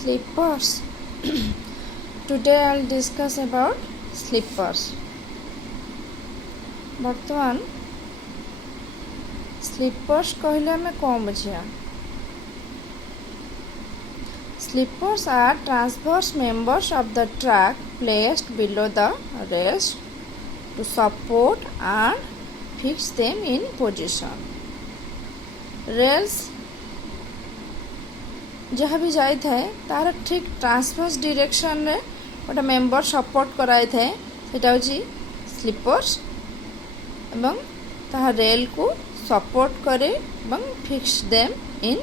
Slippers. Today I'll discuss about slippers. बर्तमान slippers कहले हमें कौन बुझिया Slippers are transverse members of the track placed below the rails to support and fix them in position. Rails जहाँ भी जाई थाए तार ठीक ट्रांसवर्स डायरेक्शन रे गोटे मेंबर सपोर्ट कराई थाए सेटा होची स्लीपर्स एवं ताहा रेल को सपोर्ट करे एवं fix them in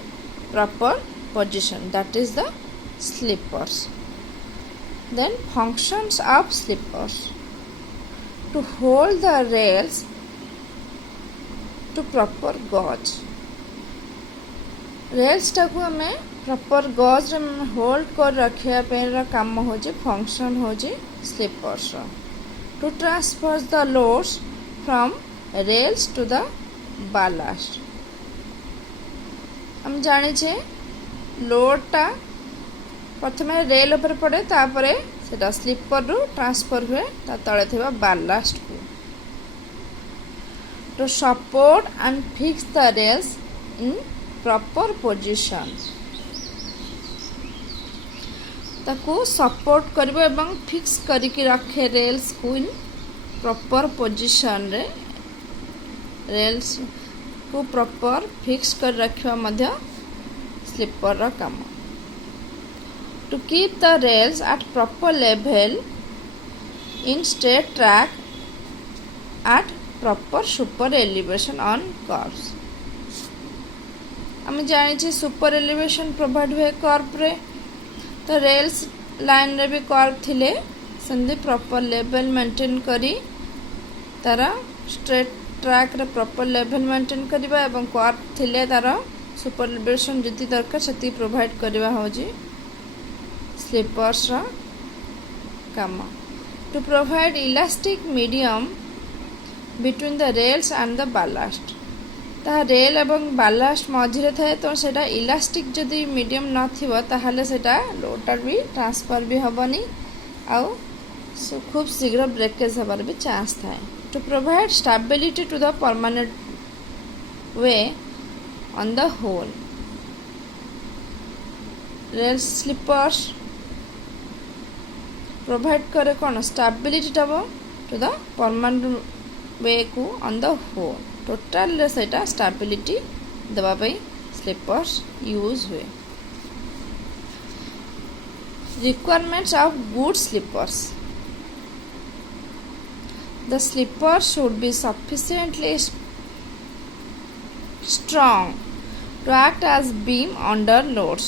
proper position, that is the slippers. Then functions of slippers: to hold the rails to proper gauge. Rails टाकू हमें प्रॉपर गज होल्ड कर रखिया पे काम हो फंक्शन हो sleepers. To transfer the loads from rails to the ballast. हम जाने लोडटा प्रथम रेल उपर पड़े तापरे सेटा स्लीपर रु ट्रांसफर हुए ता तले थिबा बालास्ट को. To support and fix the rails in proper position. ताको सपोर्ट करबो एवं फिक्स करिकि रखे रेल्स को इन प्रॉपर पोजीशन रे रेल्स को प्रॉपर फिक्स कर रखिबा मध्य स्लीपर रा काम. To keep the rails at proper level in straight track at proper super elevation on curves. हम जाने सुपर एलिवेशन प्रोवाइड हुए कर्व रे तो रेल्स लाइन रे भी कर्व थिले संदि प्रॉपर लेवल मेंटेन करी तारा स्ट्रेट ट्रैक रे प्रॉपर लेवल मेंटेन करबा एवं कर्व थिले तारा सुपर एलिवेशन जति दरकार सती प्रोवाइड करबा होजी स्लीपर्स रा काम. To provide elastic medium between the rails and the ballast. ता रेल एवं बालास्ट मझिरे थाए तो सेटा इलास्टिक जदि मीडियम नथिबो ताहाले सेटा लोडर भी ट्रांसफर भी हबनी आउ खूब शीघ्र ब्रेकेज हबार भी चांस थाए. To provide stability to the permanent way on the whole. Rail sleepers provide करे कौन stability to the permanent way को ऑन द होल. टोटाल रे सेटा स्टेबिलिटी देबा पई स्लीपर्स यूज हुए. Requirements of good sleepers. The sleeper should be sufficiently strong to act as beam under loads.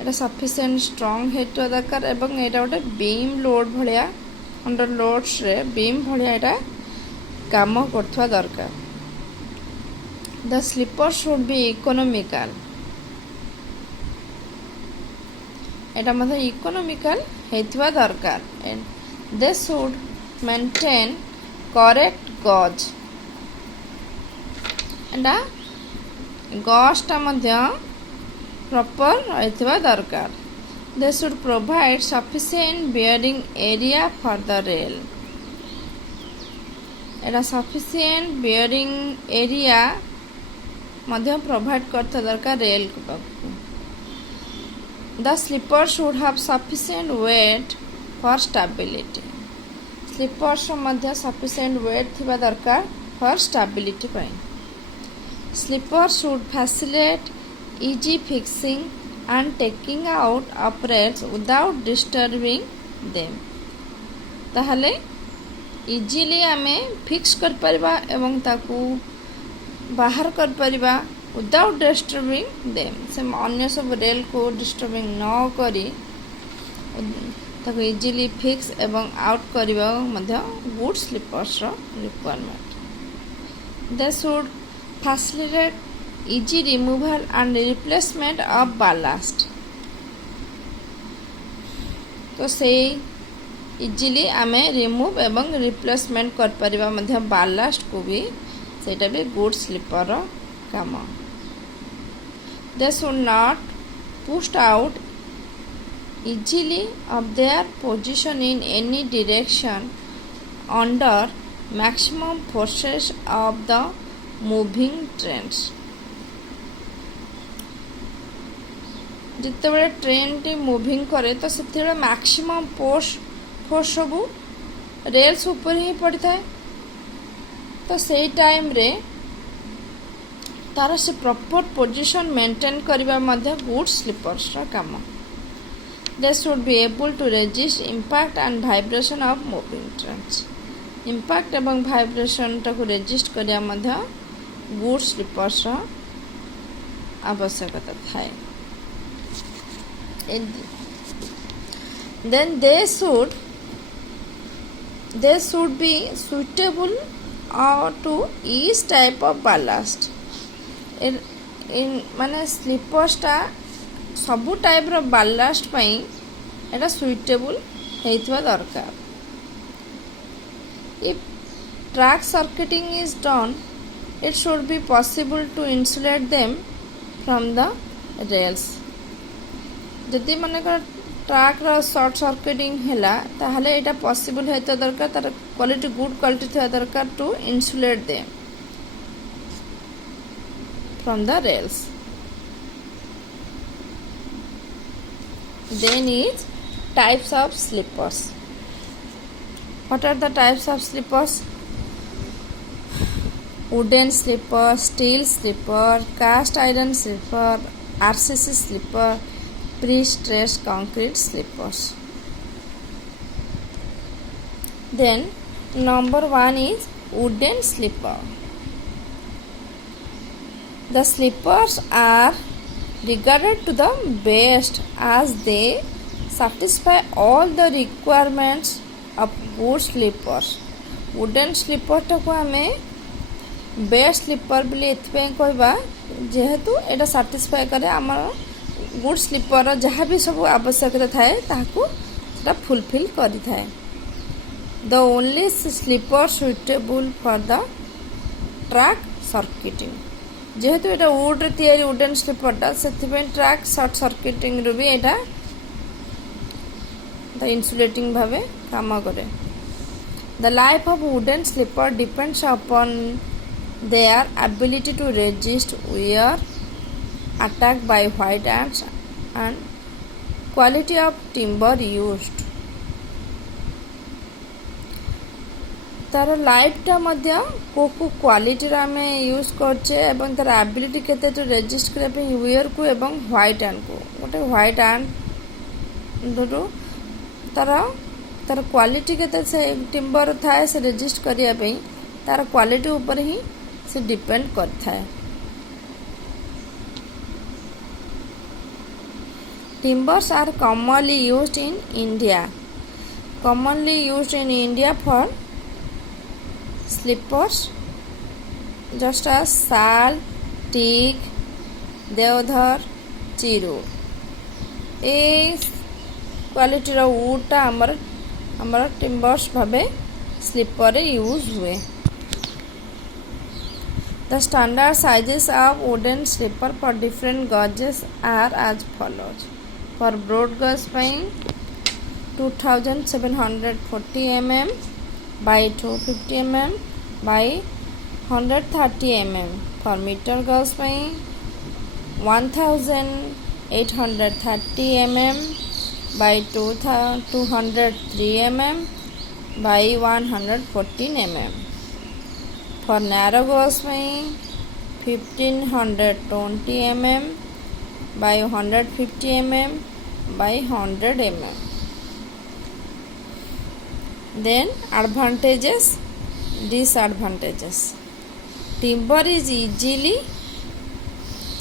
एटा sufficient strong हेतु दरकार एवं एटा गोटे बीम लोड भलिया अंडर लोड्स रे बीम भलिया एटा काम करथवा दरकार. The sleeper should be economical. एटा मतलब इकोनॉमिकल हेतवा दरकार. दे शुड मेंटेन करेक्ट गज. एटा गजटा मध्य प्रॉपर रहितवा दरकार. They should provide sufficient bearing area for the rail. एटा सफिशिएंट बेयरिंग एरिया मध्य प्रोवाइड करता दरकार रेल को. The sleeper should have sufficient weight for stability. Sleepers मध्य सफिशिएंट वेट थिबा दरकार फॉर स्टेबिलिटी पई. Sleeper should facilitate easy fixing and taking out of rails without disturbing them. ताहले easily आमे फिक्स कर परिबा एवं ताकू बाहर कर परिबा विदाउट डिस्टर्बिंग देम. से अन्य सब रेल को डिस्टर्बिंग न करी ताकू इजीली फिक्स एवं आउट करिबा मध्य गुड स्लीपर्स रो requirement. They should facilitate easy removal and replacement of ballast. तो से इजीली आमे रिमूव एवं रिप्लेसमेंट कर परिबा मध्य बालास्ट को भी सेटा भी गुड स्लीपर काम. They should not pushed out easily of their position in any direction under maximum forces of the moving trains. जितेबाला ट्रेन टी मुविंग करे तो से मैक्सिमम फोर्स सब रेल्स ऊपर ही पड़ी था तो से टाइम रे तार से प्रॉपर पोजीशन मेंटेन करबा मध्य गुड स्लीपर्स रा काम. They should be able to resist impact and vibration of moving trains. Impact एवं vibration टाको resist करिया मध्य गुड स्लीपर्स रा आवश्यकता थाए. Then they should be suitable to each type of ballast. in माने स्लीपर्स टा सबु टाइप रो बालास्ट पई एटा सुइटेबल हेइतबा दरकार. If track circuiting is done, it should be possible to insulate them from the rails. जदि माने ट्रैक रो short circuiting हैला ताहले एटा possible हेतो दरकार तार क्वालिटी गुड क्वालिटी थे दरकार to insulate them from the rails. Then is types of slippers. What are the types of slippers? Wooden slipper, steel slipper, cast iron slipper, RCC slipper, pre-stressed concrete slippers. Then number 1 is wooden slipper. The slippers are regarded to the best as they satisfy all the requirements of good slippers. Wooden slipper टाको आमे best sleeper बोली एथपे कहबा जेहेतु एटा satisfy करे आमर good sleeper जहाँ भी सब आवश्यकता थाए ताको सेटा फुलफिल करि थाए. The only slipper suitable for the track circuiting. जेहेतु एटा वुड रे तयारी वुडन स्लीपर टा सेथिबे ट्रैक शॉर्ट सर्किटिंग रो भी एटा द इंसुलेटिंग भावे काम करे. The life of wooden slipper depends upon their ability to resist wear, attack by white ants and quality of timber used. तार लाइफटा मध्य को quality आमे यूज करछे एवं तार एबिलिटी केते तो रेजिस्ट करे पे वेयर को एवं व्हाइट एंड को गोटे व्हाइट एंड दरो तार क्वालिटी केते से टिम्बर थाए से रेजिस्ट करिया पे तार क्वालिटी ऊपर ही से depend करथाए. Timbers are commonly used in India. Commonly used in India for slippers just as sal, teak, deodar, chir. ए क्वालिटी रो वुडटा हमर टिम्बर्स भाबे स्लीपर यूज हुए. The standard sizes of wooden slipper for different gauges are as follows. For broad gauge pine 2740 mm by 250 mm by 130 mm. For meter gauge pine 1830 mm by 203 mm by 114 mm. For narrow gauge pine 1520 mm by 150 mm by 100 mm. Then advantages, disadvantages. Timber is easily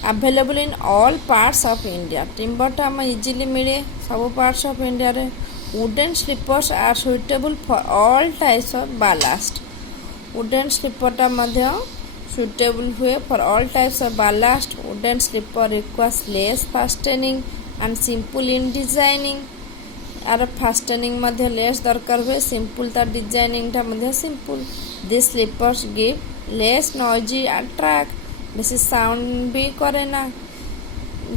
available in all parts of India. Timber ta ama easily mile sabu parts of India re. Wooden slippers are suitable for all types of ballast. Wooden slipper ta madhya suitable हुए for all types of ballast. Wooden slipper requires less fastening and simple in designing. आर fastening मध्य less दरकार हुए. Simple तार designing टा मध्य simple. This sleepers give less noisy attract बेसी sound भी करे ना.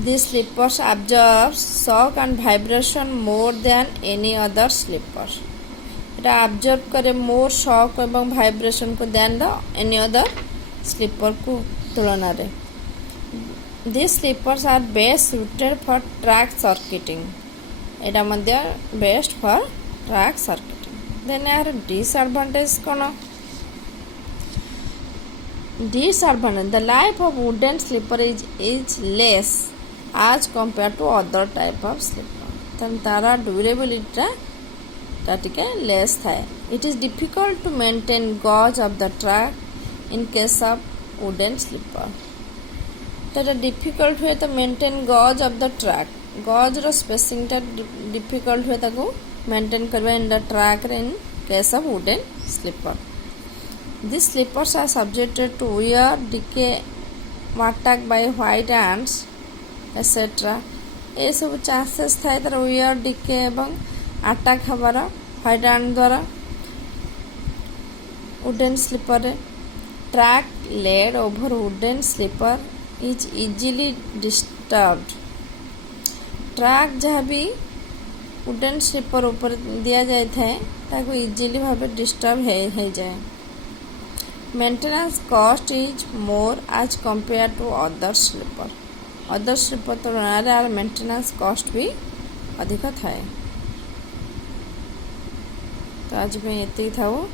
These slippers absorb shock and vibration more than any other slipper. এটা absorb करे more shock एवं vibration को than the any other slipper को तुलना रे. These slippers are best suited for track circuiting. এটা মধ্যে best for track circuiting. Then यार disadvantage कौन? Disadvantage: the life of wooden slipper is less as compared to other type of slipper. then Tara durability टा टिके less थाए. It is difficult to maintain gauge of the track in case of wooden slipper. Tara difficult हुए तो maintain gauge of the track. gauge row spacing टा difficult हुए ताको maintain करवा in the track in case of wooden slipper. These slippers are subjected to wear, decay, attack by white ants, etc. ये सब chances थाए तार wear, decay एवं attack हमारा white ant द्वारा wooden slipper रे. Track laid over wooden slipper is easily disturbed. track जहाँ भी wooden slipper ऊपर दिया जाए थे ताको easily भावे disturb है जाए. Maintenance cost is more as compared to other slipper. other slipper तुलना रे maintenance cost भी अधिक थाए. तो आज मैं इतनी था वो.